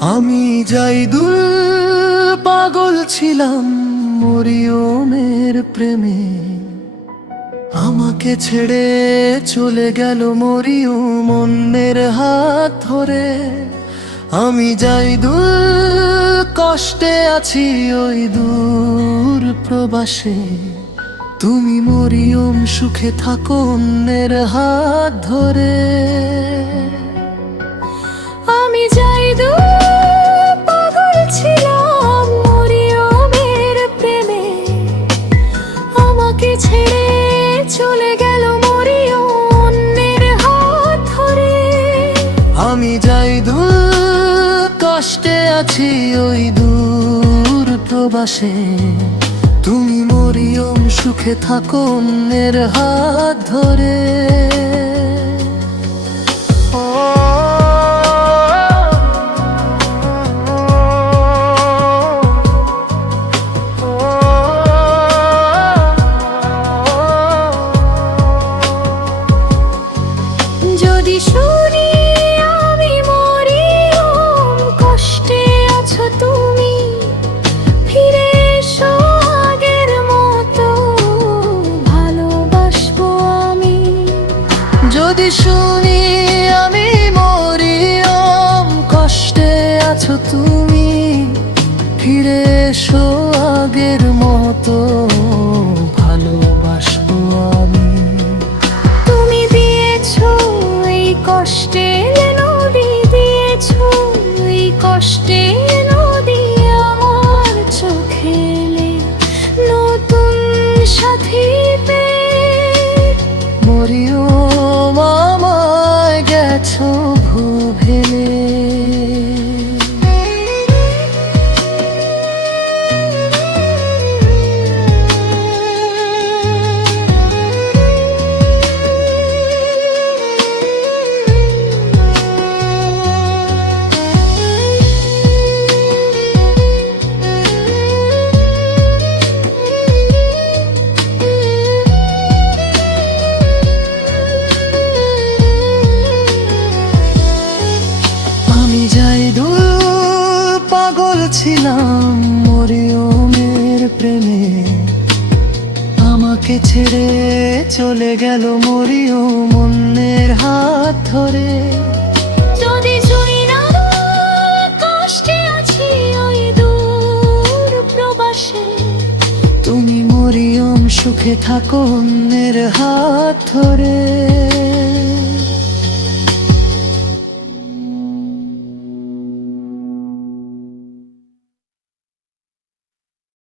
আমি জাইদুল পাগল ছিলাম মরিয়মের প্রেমে, আমাকে ছেড়ে চলে গেল মরিয়ম অন্যের হাত ধরে। আমি জাইদুল কষ্টে আছি ওই দূর প্রবাসে, তুমি মরিয়ম সুখে থাকো অন্যের হাত ধরে। আমি জাইদুল পাগল ছিলাম মরিয়মের প্রেমে, আমাকে ছেড়ে চলে গেল মরিয়ম অন্যের হাত ধরে। আমি জাইদুল কষ্টে আছি ওই দূর প্রবাসে, তুমি মরিয়ম সুখে থাকো অন্যের হাত ধরে। যদি শুনি আমি মরিয়ম কষ্টে আছো তুমি, ফিরে এসো আগের মতো ভালোবাসবো আমি। যদি শুনি আমি মরিয়ম কষ্টে আছো তুমি, ফিরে এসো আগের মতো ভালোবাসবো আমি। তুমি দিয়েছো এই কষ্টে নদী, দিয়েছো এই কষ্টে নদী আমার চোখে এলে নতুন সাথী পেয়ে। মরিয়ম আমায় গেছো ভুলে। আমি জাইদুল পাগল ছিলাম মরিয়মের প্রেমে, আমাকে ছেড়ে চলে গেল মরিয়ম অন্যের হাত ধরে। যদি শুনি না কষ্টে আছি ওই দূর প্রবাসে, তুমি মরিয়ম সুখে থাকো অন্যের হাত ধরে।